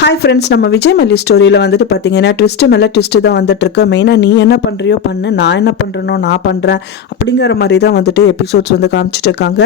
Hi friends, நம்ம விஜய் மல்லி ஸ்டோரியில் வந்துட்டு பார்த்தீங்கன்னா ட்விஸ்ட்டு மேலே ட்விஸ்ட்டு தான் வந்துட்டுருக்கு. மெயினாக நீ என்ன பண்ணுறியோ பண்ணு, நான் என்ன பண்ணுறனோ நான் பண்ணுறேன் அப்படிங்கிற மாதிரி தான் வந்துட்டு எபிசோட்ஸ் வந்து காமிச்சிட்டு இருக்காங்க.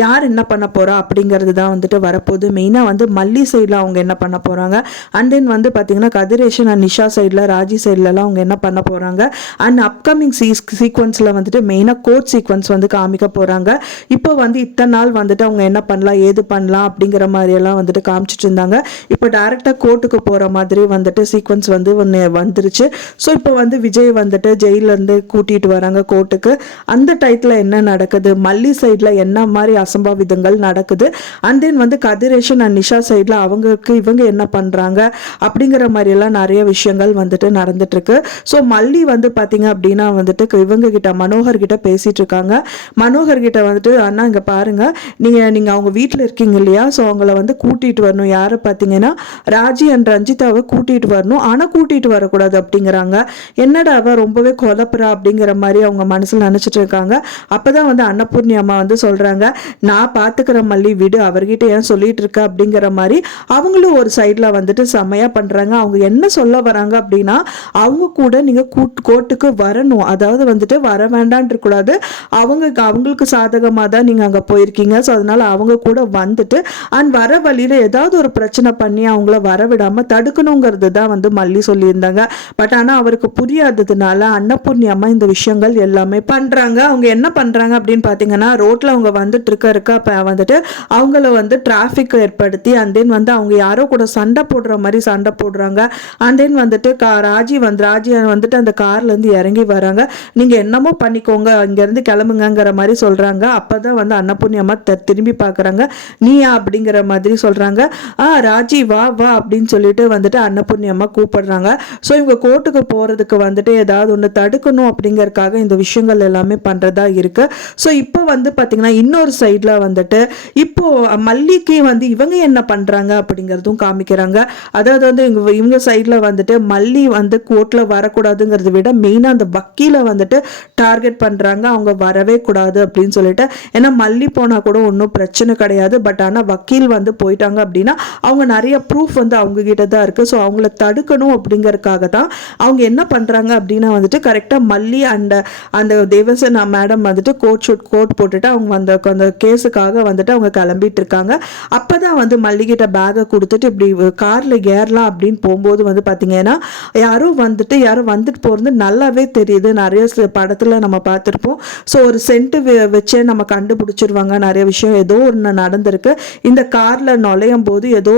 யார் என்ன பண்ண போகிறா அப்படிங்கிறது தான் வந்துட்டு வரப்போகுது. மெயினாக வந்து மல்லி சைடில் அவங்க என்ன பண்ண போகிறாங்க, அண்ட் தென் வந்து பார்த்தீங்கன்னா கதிரேஷன் அண்ட் நிஷா சைடில், ராஜி சைட்லலாம் அவங்க என்ன பண்ண போகிறாங்க, அண்ட் அப்கமிங் சீக்வன்ஸில் வந்துட்டு மெயினாக கோர்ட் சீக்வன்ஸ் வந்து காமிக்க போகிறாங்க. இப்போ வந்து இத்தனை நாள் வந்துட்டு அவங்க என்ன பண்ணலாம் ஏது பண்ணலாம் அப்படிங்கிற மாதிரியெல்லாம் வந்துட்டு காமிச்சிட்டு இருந்தாங்க. இப்போ டேரெக்டாக கோர்ட்டுக்கு போகிற மாதிரி வந்துட்டு சீக்வன்ஸ் வந்து ஒன்று வந்துருச்சு. ஸோ இப்போ வந்து விஜய் வந்துட்டு ஜெயிலேருந்து கூட்டிகிட்டு வராங்க கோர்ட்டுக்கு. அந்த டைத்தில் என்ன நடக்குது, மல்லி சைடில் என்ன மாதிரி அசம்பாவிதங்கள் நடக்குது, அண்ட் தென் வந்து கதிரேஷன் அண்ட் நிஷா சைடில் அவங்களுக்கு இவங்க என்ன பண்ணுறாங்க அப்படிங்கிற மாதிரியெல்லாம் நிறைய விஷயங்கள் வந்துட்டு நடந்துட்டுருக்கு. ஸோ மல்லி வந்து பார்த்தீங்க அப்படின்னா வந்துட்டு இவங்க கிட்ட மனோகர் கிட்ட பேசிகிட்டு இருக்காங்க. மனோகர் கிட்ட வந்துட்டு அண்ணா இங்கே பாருங்கள், நீங்கள் அவங்க வீட்டில் இருக்கீங்க இல்லையா, ஸோ அவங்கள வந்து கூட்டிகிட்டு வரணும். யாரை பார்த்தீங்கன்னா ராஜி அண்ட் ரஞ்சிதாவை கூட்டிகிட்டு வரணும், ஆனால் கூட்டிகிட்டு வரக்கூடாது அப்படிங்கிறாங்க. என்னடா அவ ரொம்பவே குழப்பறா அப்படிங்கிற மாதிரி அவங்க மனசில் நினச்சிட்டு இருக்காங்க. அப்போ தான் வந்து அன்னபூர்ணி அம்மா வந்து சொல்கிறாங்க, நான் பார்த்துக்கிற மல்லி விடு, அவர்கிட்ட ஏன் சொல்லிட்டு இருக்க அப்படிங்கிற மாதிரி அவங்களும் ஒரு சைடில் வந்துட்டு செம்மையாக பண்ணுறாங்க. அவங்க என்ன சொல்ல வராங்க அப்படின்னா, அவங்க கூட நீங்கள் கோர்ட்டுக்கு வரணும், அதாவது வந்துட்டு வர வேண்டான் இருக்கக்கூடாது, அவங்களுக்கு சாதகமாக தான் நீங்கள் அங்கே போயிருக்கீங்க, ஸோ அதனால் அவங்க கூட வந்துட்டு அண்ட் வர வழியில் ஏதாவது ஒரு பிரச்சனை பண்ணி அவங்கள வரவிடாம தடுக்கணுங்கிறது தான் வந்து மல்லி சொல்லியிருந்தாங்க. பட் ஆனால் அவருக்கு புரியாததுனால அன்னபூர்ணி அம்மா இந்த விஷயங்கள் எல்லாமே பண்றாங்க. அவங்க என்ன பண்றாங்க அப்படின்னு பார்த்தீங்கன்னா, ரோட்ல அவங்க வந்துட்டு இருக்க அப்போ வந்துட்டு அவங்கள வந்து டிராஃபிக் ஏற்படுத்தி அண்ட் தென் வந்து அவங்க யாரோ கூட சண்டை போடுற மாதிரி சண்டை போடுறாங்க. அண்ட் தென் வந்துட்டு ராஜி வந்துட்டு அந்த கார்ல இருந்து இறங்கி வராங்க. நீங்க என்னமோ பண்ணிக்கோங்க, இங்க இருந்து கிளம்புங்கிற மாதிரி சொல்றாங்க. அப்பதான் வந்து அன்னபூர்ணி அம்மா திரும்பி பாக்குறாங்க. நீயா அப்படிங்கிற மாதிரி சொல்றாங்க. ராஜி வா வா அப்படின்னு சொல்லிட்டு வந்துட்டு அன்னபூர்ணி அம்மா கூப்பிடுறாங்க. ஸோ இவங்க கோர்ட்டுக்கு போகிறதுக்கு வந்துட்டு ஏதாவது ஒன்று தடுக்கணும் அப்படிங்கறதுக்காக இந்த விஷயங்கள் எல்லாமே பண்ணுறதா இருக்கு. ஸோ இப்போ வந்து பார்த்தீங்கன்னா இன்னொரு சைடில் வந்துட்டு இப்போ மல்லிக்கு வந்து இவங்க என்ன பண்ணுறாங்க அப்படிங்கிறதும் காமிக்கிறாங்க. அதாவது வந்து இவங்க சைடில் வந்துட்டு மல்லி வந்து கோர்ட்டில் வரக்கூடாதுங்கிறத விட மெயினாக அந்த வக்கீலை வந்துட்டு டார்கெட் பண்ணுறாங்க. அவங்க வரவே கூடாது அப்படின்னு சொல்லிட்டு, ஏன்னா மல்லி போனால் கூட ஒன்றும் பிரச்சனை கிடையாது, பட் ஆனால் வக்கீல் வந்து போயிட்டாங்க அப்படின்னா அவங்க நிறைய ப்ரூஃப் வந்து அவங்க கிட்ட தான் இருக்குது. ஸோ அவங்கள தடுக்கணும் அப்படிங்கறதுக்காக தான் அவங்க என்ன பண்ணுறாங்க அப்படின்னா வந்துட்டு கரெக்டாக மல்லி அந்த தேவசேனா மேடம் வந்துட்டு கோட் போட்டுட்டு அவங்க அந்த கேஸுக்காக வந்துட்டு அவங்க கிளம்பிட்டு இருக்காங்க. அப்போ தான் வந்து மல்லிகிட்ட பேக்கை கொடுத்துட்டு இப்படி காரில் ஏறலாம் அப்படின்னு போகும்போது வந்து பார்த்தீங்கன்னா யாரோ வந்துட்டு போகிறது நல்லாவே தெரியுது. நிறைய படத்தில் நம்ம பார்த்துருப்போம். ஸோ ஒரு சென்ட்டு வச்சே நம்ம கண்டுபிடிச்சிருவாங்க நிறைய விஷயம். ஏதோ ஒன்று நடந்திருக்கு. இந்த காரில் நுழையும் போது ஏதோ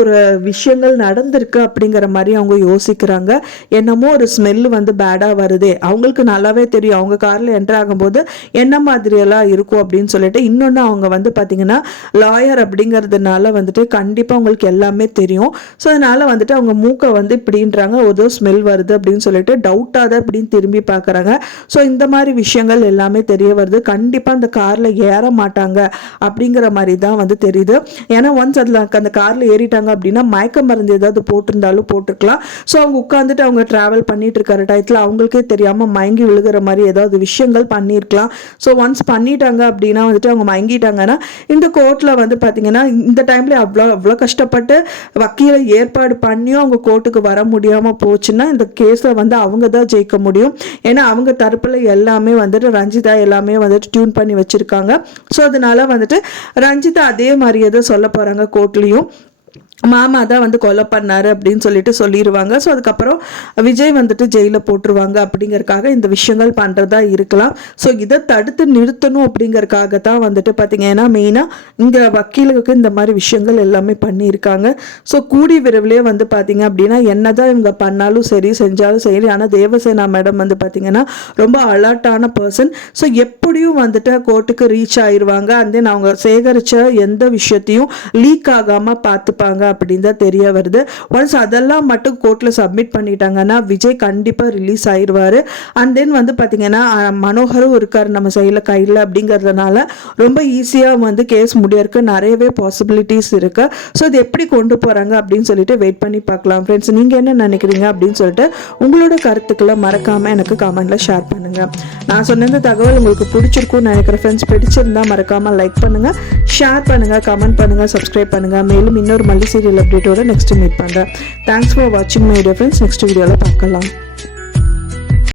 ஒரு விஷயங்கள் நடந்திருக்கு அப்படிங்கிற மாதிரி அவங்க யோசிக்கிறாங்க. என்னமோ ஒரு ஸ்மெல் வந்து பேடாக வருதே, அவங்களுக்கு நல்லாவே தெரியும் அவங்க காரில் என்டர் ஆகும்போது என்ன மாதிரியெல்லாம் இருக்கும் அப்படின்னு சொல்லிட்டு. இன்னொன்று அவங்க வந்து பார்த்தீங்கன்னா லாயர் அப்படிங்கிறதுனால வந்துட்டு கண்டிப்பாக அவங்களுக்கு எல்லாமே தெரியும். ஸோ அதனால வந்துட்டு அவங்க மூக்கை வந்து இப்படின்றாங்க, ஏதோ ஸ்மெல் வருது அப்படின்னு சொல்லிட்டு டவுட்டாக அப்படின்னு திரும்பி பார்க்குறாங்க. ஸோ இந்த மாதிரி விஷயங்கள் எல்லாமே தெரிய வருது. கண்டிப்பாக அந்த காரில் ஏற மாட்டாங்க அப்படிங்கிற மாதிரி தான் வந்து தெரியுது. ஏன்னா ஒன்ஸ் அதில் அந்த காரில் ஏறிட்டாங்க அப்படின்னா மயக்க மருந்து ஏதாவது போட்டிருந்தாலும் போட்டிருக்கலாம். ஸோ அவங்க உட்காந்துட்டு அவங்க ட்ராவல் பண்ணிட்டு இருக்கிற டயத்தில் அவங்களுக்கே தெரியாமல் மயங்கி விழுகிற மாதிரி ஏதாவது விஷயங்கள் பண்ணியிருக்கலாம். ஸோ ஒன்ஸ் பண்ணிட்டாங்க அப்படின்னா வந்துட்டு அவங்க மயங்கிட்டாங்கன்னா இந்த கோர்ட்டில் வந்து பார்த்தீங்கன்னா இந்த டைமில் அவ்வளோ கஷ்டப்பட்டு வக்கீலை ஏற்பாடு பண்ணியும் அவங்க கோர்ட்டுக்கு வர முடியாமல் போச்சுன்னா இந்த கேஸை வந்து அவங்க தான் ஜெயிக்க முடியும். ஏன்னா அவங்க தரப்பில் எல்லாமே வந்துட்டு ரஞ்சிதா எல்லாமே வந்துட்டு டியூன் பண்ணி வச்சுருக்காங்க. ஸோ அதனால வந்துட்டு ரஞ்சிதா அதே மாதிரியே தான் சொல்ல போகிறாங்க கோர்ட்லேயும். மாமா தான் வந்து கொலை பண்ணாரு அப்படின்னு சொல்லிட்டு சொல்லிடுவாங்க. ஸோ அதுக்கப்புறம் விஜய் வந்துட்டு ஜெயிலில் போட்டுருவாங்க. அப்படிங்கறக்காக இந்த விஷயங்கள் பண்ணுறதா இருக்கலாம். ஸோ இதை தடுத்து நிறுத்தணும் அப்படிங்கறக்காக தான் வந்துட்டு பார்த்தீங்கன்னா மெயினாக இந்த வக்கீலுக்கு இந்த மாதிரி விஷயங்கள் எல்லாமே பண்ணியிருக்காங்க. ஸோ கூடி விரைவிலே வந்து பார்த்தீங்க அப்படின்னா என்னதான் இவங்க பண்ணாலும் சரி செஞ்சாலும் சரி, ஆனால் தேவசேனா மேடம் வந்து பார்த்தீங்கன்னா ரொம்ப அலர்ட்டான பர்சன். ஸோ எப்படியும் வந்துட்டு கோர்ட்டுக்கு ரீச் ஆயிடுவாங்க. அண்ட் தென் அவங்க சேகரித்த எந்த விஷயத்தையும் லீக் ஆகாமல் பார்த்துப்பாங்க அப்படின்னு தான் தெரிய வருது. ஒன்ஸ் அதெல்லாம் மட்டும் கோர்ட்டில் சப்மிட் பண்ணிட்டாங்கன்னா விஜய் கண்டிப்பாக ரிலீஸ் ஆயிடுவார். அண்ட் தென் வந்து பார்த்தீங்கன்னா மனோகரும் இருக்கார் நம்ம சைடில் கையில் அப்படிங்கிறதுனால ரொம்ப ஈஸியாக வந்து கேஸ் முடியறதுக்கு நிறையவே பாசிபிலிட்டிஸ் இருக்கு. ஸோ இது எப்படி கொண்டு போகிறாங்க அப்படின்னு சொல்லிட்டு வெயிட் பண்ணி பார்க்கலாம். ஃப்ரெண்ட்ஸ், நீங்கள் என்ன நினைக்கிறீங்க அப்படின்னு சொல்லிட்டு உங்களோட கருத்துக்களை மறக்காமல் எனக்கு கமெண்ட்டில் ஷேர் பண்ணுங்கள். நான் சொன்ன இந்த தகவல் உங்களுக்கு பிடிச்சிருக்கும்னு நினைக்கிறேன். ஃப்ரெண்ட்ஸ், பிடிச்சிருந்தா மறக்காமல் லைக் பண்ணுங்கள், ஷேர் பண்ணுங்கள், கமெண்ட் பண்ணுங்கள், சப்ஸ்கிரைப் பண்ணுங்கள். மேலும் இன்னொரு மல்லி சீரியல் அப்டேட்டோட நெக்ஸ்ட் மீட் பண்ணுறேன். தேங்க்ஸ் ஃபார் வாட்சிங் மை வீடியோ ஃப்ரெண்ட்ஸ். நெக்ஸ்ட் வீடியோவில் பார்க்கலாம்.